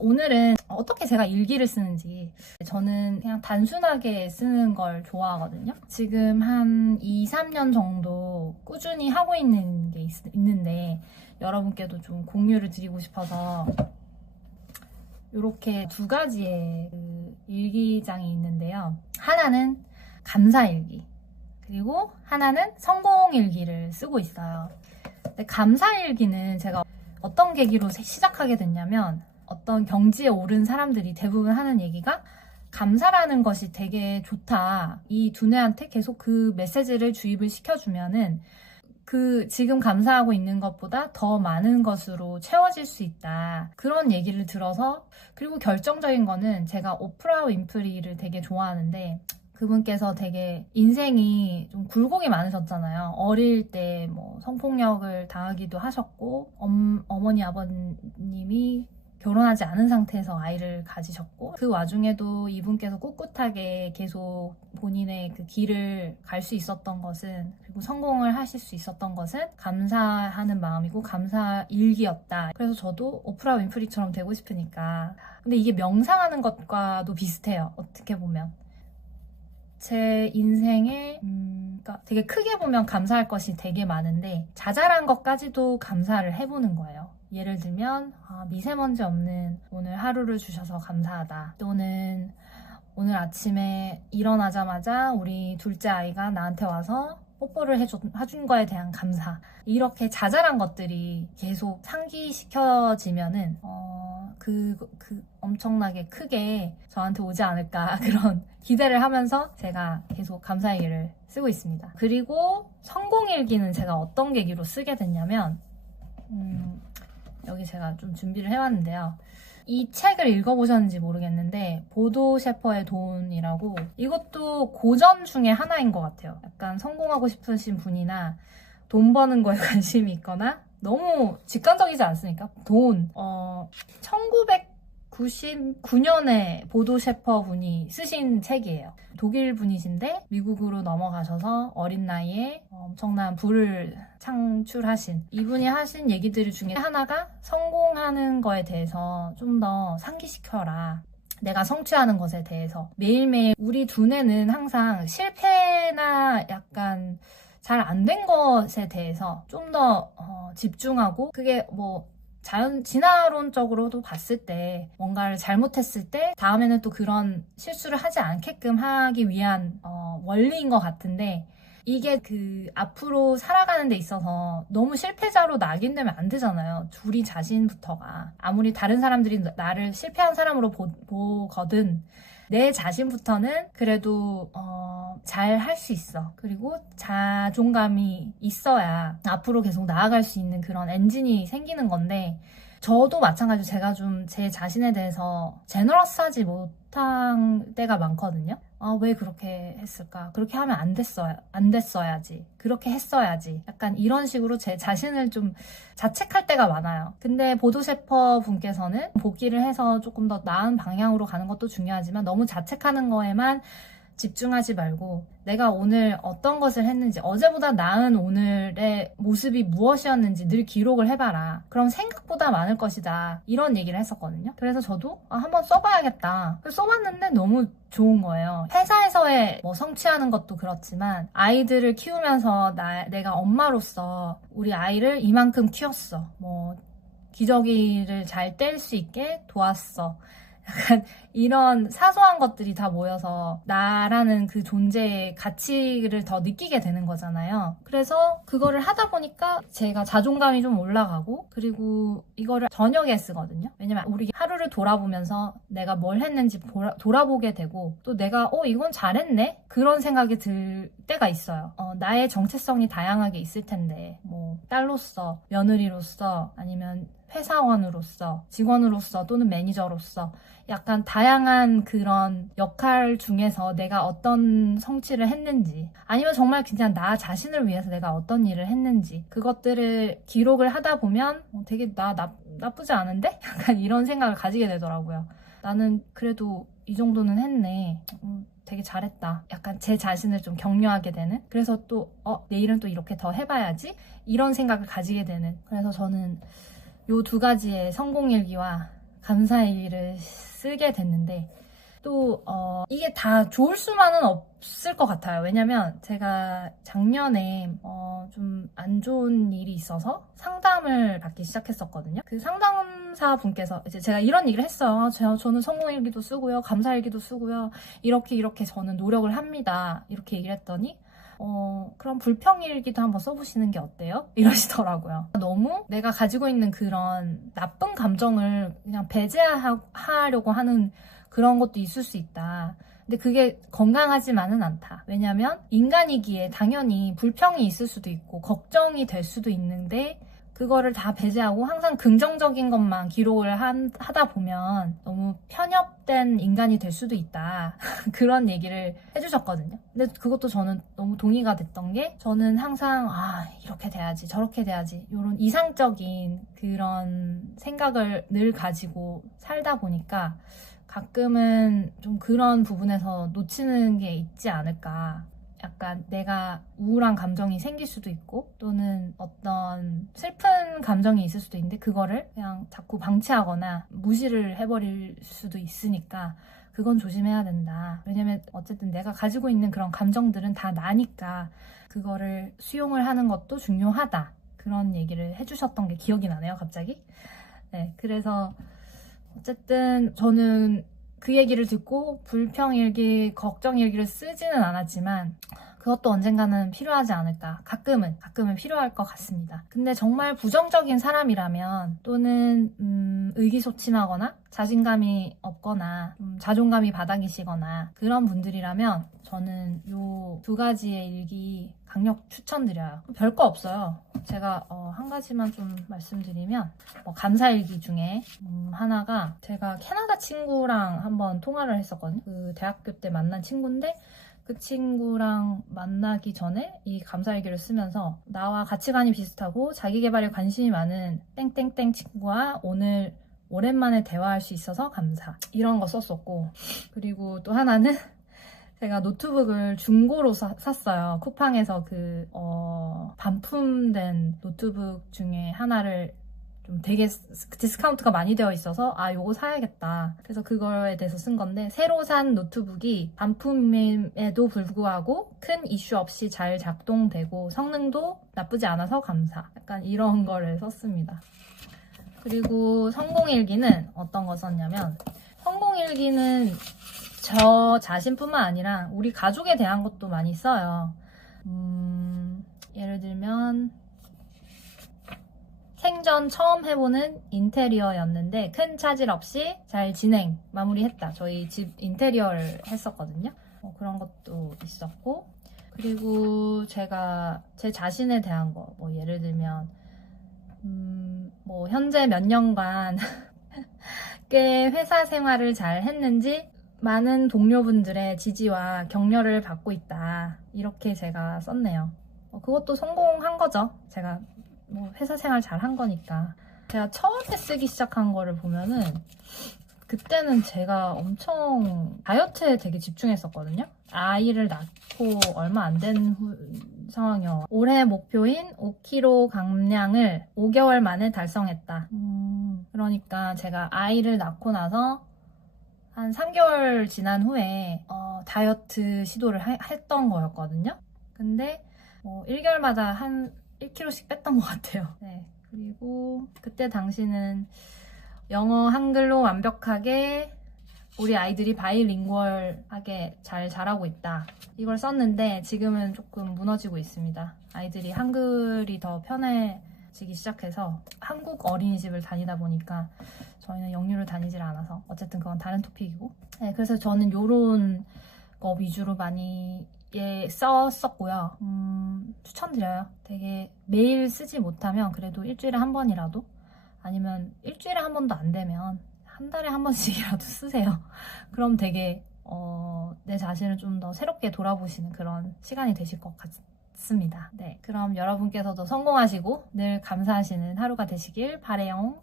오늘은 어떻게 제가 일기를 쓰는지, 저는 그냥 단순하게 쓰는 걸 좋아하거든요. 지금 한 2, 3년 정도 꾸준히 하고 있는 게 있는데 여러분께도 좀 공유를 드리고 싶어서 이렇게 두 가지의 그 일기장이 있는데요. 하나는 감사일기, 그리고 하나는 성공일기를 쓰고 있어요. 근데 감사일기는 제가 어떤 계기로 시작하게 됐냐면, 어떤 경지에 오른 사람들이 대부분 하는 얘기가 감사라는 것이 되게 좋다. 이 두뇌한테 계속 그 메시지를 주입을 시켜주면은 그 지금 감사하고 있는 것보다 더 많은 것으로 채워질 수 있다. 그런 얘기를 들어서, 그리고 결정적인 거는 제가 오프라 윈프리를 되게 좋아하는데, 그분께서 되게 인생이 좀 굴곡이 많으셨잖아요. 어릴 때 뭐 성폭력을 당하기도 하셨고, 어머니 아버님이 결혼하지 않은 상태에서 아이를 가지셨고, 그 와중에도 이분께서 꿋꿋하게 계속 본인의 그 길을 갈 수 있었던 것은, 그리고 성공을 하실 수 있었던 것은 감사하는 마음이고 감사 일기였다. 그래서 저도 오프라 윈프리처럼 되고 싶으니까. 근데 이게 명상하는 것과도 비슷해요, 어떻게 보면. 제 인생에 그러니까 되게 크게 보면 감사할 것이 되게 많은데 자잘한 것까지도 감사를 해보는 거예요. 예를 들면 미세먼지 없는 오늘 하루를 주셔서 감사하다. 또는 오늘 아침에 일어나자마자 우리 둘째 아이가 나한테 와서 뽀뽀를 해준 거에 대한 감사. 이렇게 자잘한 것들이 계속 상기시켜지면은 엄청나게 크게 저한테 오지 않을까 그런 기대를 하면서 제가 계속 감사일기를 쓰고 있습니다. 그리고 성공일기는 제가 어떤 계기로 쓰게 됐냐면, 여기 제가 좀 준비를 해왔는데요. 이 책을 읽어보셨는지 모르겠는데 보도 셰퍼의 돈이라고, 이것도 고전 중에 하나인 것 같아요. 약간 성공하고 싶으신 분이나 돈 버는 거에 관심이 있거나, 너무 직관적이지 않습니까? 돈. 1999년에 보도 셰퍼 분이 쓰신 책이에요. 독일 분이신데 미국으로 넘어가셔서 어린 나이에 엄청난 부를 창출하신, 이분이 하신 얘기들 중에 하나가 성공하는 거에 대해서 좀 더 상기시켜라. 내가 성취하는 것에 대해서. 매일매일 우리 두뇌는 항상 실패나 약간 잘 안 된 것에 대해서 좀 더 집중하고, 그게 뭐 진화론적으로도 봤을 때 뭔가를 잘못했을 때 다음에는 또 그런 실수를 하지 않게끔 하기 위한 원리인 것 같은데, 이게 그 앞으로 살아가는 데 있어서 너무 실패자로 낙인되면 안 되잖아요. 우리 자신부터가. 아무리 다른 사람들이 나를 실패한 사람으로 보거든, 내 자신부터는 그래도 잘 할 수 있어. 그리고 자존감이 있어야 앞으로 계속 나아갈 수 있는 그런 엔진이 생기는 건데, 저도 마찬가지로 제가 좀 제 자신에 대해서 제너러스하지 못한 때가 많거든요. 왜 그렇게 했을까? 그렇게 하면 안 됐어야지. 그렇게 했어야지. 약간 이런 식으로 제 자신을 좀 자책할 때가 많아요. 근데 보도 셰퍼 분께서는 복귀를 해서 조금 더 나은 방향으로 가는 것도 중요하지만, 너무 자책하는 거에만 집중하지 말고 내가 오늘 어떤 것을 했는지, 어제보다 나은 오늘의 모습이 무엇이었는지 늘 기록을 해봐라. 그럼 생각보다 많을 것이다. 이런 얘기를 했었거든요. 그래서 저도 한번 써봐야겠다. 그래서 써봤는데 너무 좋은 거예요. 회사에서의 뭐 성취하는 것도 그렇지만, 아이들을 키우면서 내가 엄마로서 우리 아이를 이만큼 키웠어. 뭐 기저귀를 잘 뗄 수 있게 도왔어. 약간 이런 사소한 것들이 다 모여서 나라는 그 존재의 가치를 더 느끼게 되는 거잖아요. 그래서 그거를 하다 보니까 제가 자존감이 좀 올라가고, 그리고 이거를 저녁에 쓰거든요. 왜냐면 우리 하루를 돌아보면서 내가 뭘 했는지 돌아보게 되고, 또 내가 이건 잘했네? 그런 생각이 들 때가 있어요. 나의 정체성이 다양하게 있을 텐데, 뭐 딸로서, 며느리로서, 아니면 회사원으로서, 직원으로서, 또는 매니저로서 약간 다양한 그런 역할 중에서 내가 어떤 성취를 했는지, 아니면 정말 그냥 나 자신을 위해서 내가 어떤 일을 했는지, 그것들을 기록을 하다 보면 되게 나쁘지 않은데? 약간 이런 생각을 가지게 되더라고요. 나는 그래도 이 정도는 했네. 되게 잘했다. 약간 제 자신을 좀 격려하게 되는. 그래서 또 내일은 또 이렇게 더 해봐야지. 이런 생각을 가지게 되는. 그래서 저는 요 두 가지의 성공일기와 감사일기를 쓰게 됐는데 또 이게 다 좋을 수만은 없을 것 같아요. 왜냐면 제가 작년에 좀 안 좋은 일이 있어서 상담을 받기 시작했었거든요. 그 상담사 분께서 이제 제가 이런 얘기를 했어요. 저는 성공일기도 쓰고요, 감사일기도 쓰고요, 이렇게 저는 노력을 합니다, 이렇게 얘기를 했더니 그럼 불평일기도 한번 써보시는 게 어때요? 이러시더라고요. 너무 내가 가지고 있는 그런 나쁜 감정을 그냥 배제하려고 하는 그런 것도 있을 수 있다. 근데 그게 건강하지만은 않다. 왜냐면 인간이기에 당연히 불평이 있을 수도 있고 걱정이 될 수도 있는데 그거를 다 배제하고 항상 긍정적인 것만 기록을 하다 보면 너무 편협된 인간이 될 수도 있다. 그런 얘기를 해주셨거든요. 근데 그것도 저는 너무 동의가 됐던 게, 저는 항상 이렇게 돼야지 저렇게 돼야지 이런 이상적인 그런 생각을 늘 가지고 살다 보니까 가끔은 좀 그런 부분에서 놓치는 게 있지 않을까. 약간 내가 우울한 감정이 생길 수도 있고 또는 어떤 슬픈 감정이 있을 수도 있는데 그거를 그냥 자꾸 방치하거나 무시를 해버릴 수도 있으니까 그건 조심해야 된다. 왜냐면 어쨌든 내가 가지고 있는 그런 감정들은 다 나니까 그거를 수용을 하는 것도 중요하다. 그런 얘기를 해주셨던 게 기억이 나네요, 갑자기. 네, 그래서 어쨌든 저는 그 얘기를 듣고 불평일기, 걱정일기를 쓰지는 않았지만 그것도 언젠가는 필요하지 않을까. 가끔은 필요할 것 같습니다. 근데 정말 부정적인 사람이라면 또는 의기소침하거나 자신감이 없거나 자존감이 바닥이시거나 그런 분들이라면 저는 요 두 가지의 일기 강력 추천드려요. 별거 없어요. 제가 한 가지만 좀 말씀드리면 감사일기 중에 하나가, 제가 캐나다 친구랑 한번 통화를 했었거든요. 그 대학교 때 만난 친구인데 그 친구랑 만나기 전에 이 감사일기를 쓰면서 나와 가치관이 비슷하고 자기계발에 관심이 많은 땡땡땡 친구와 오늘 오랜만에 대화할 수 있어서 감사, 이런 거 썼었고, 그리고 또 하나는 제가 노트북을 중고로 샀어요. 쿠팡에서 반품된 노트북 중에 하나를 좀 되게 디스카운트가 많이 되어 있어서 요거 사야겠다. 그래서 그거에 대해서 쓴 건데, 새로 산 노트북이 반품임에도 불구하고 큰 이슈 없이 잘 작동되고 성능도 나쁘지 않아서 감사. 약간 이런 거를 썼습니다. 그리고 성공일기는 어떤 거 썼냐면, 성공일기는 저 자신뿐만 아니라 우리 가족에 대한 것도 많이 써요. 예를 들면 생전 처음 해보는 인테리어였는데 큰 차질 없이 잘 마무리했다. 저희 집 인테리어를 했었거든요. 그런 것도 있었고, 그리고 제가 제 자신에 대한 거, 예를 들면 현재 몇 년간 꽤 회사 생활을 잘 했는지 많은 동료분들의 지지와 격려를 받고 있다. 이렇게 제가 썼네요. 그것도 성공한 거죠. 제가 회사 생활 잘 한 거니까. 제가 처음에 쓰기 시작한 거를 보면은 그때는 제가 엄청 다이어트에 되게 집중했었거든요. 아이를 낳고 얼마 안 된 상황이요. 올해 목표인 5kg 감량을 5개월 만에 달성했다. 그러니까 제가 아이를 낳고 나서 한 3개월 지난 후에 다이어트 시도를 했던 거였거든요. 근데 1개월마다 한 1kg씩 뺐던 것 같아요. 네. 그리고 그때 당시는 영어, 한글로 완벽하게 우리 아이들이 바이링구얼하게 잘 자라고 있다. 이걸 썼는데 지금은 조금 무너지고 있습니다. 아이들이 한글이 더 편해지기 시작해서 한국 어린이집을 다니다 보니까 저희는 영유를 다니질 않아서 어쨌든 그건 다른 토픽이고. 네, 그래서 저는 요런 거 위주로 많이 썼었고요. 추천드려요. 되게 매일 쓰지 못하면 그래도 일주일에 한 번이라도, 아니면 일주일에 한 번도 안 되면 한 달에 한 번씩이라도 쓰세요. 그럼 되게 내 자신을 좀 더 새롭게 돌아보시는 그런 시간이 되실 것 같습니다. 네, 그럼 여러분께서도 성공하시고 늘 감사하시는 하루가 되시길 바래요.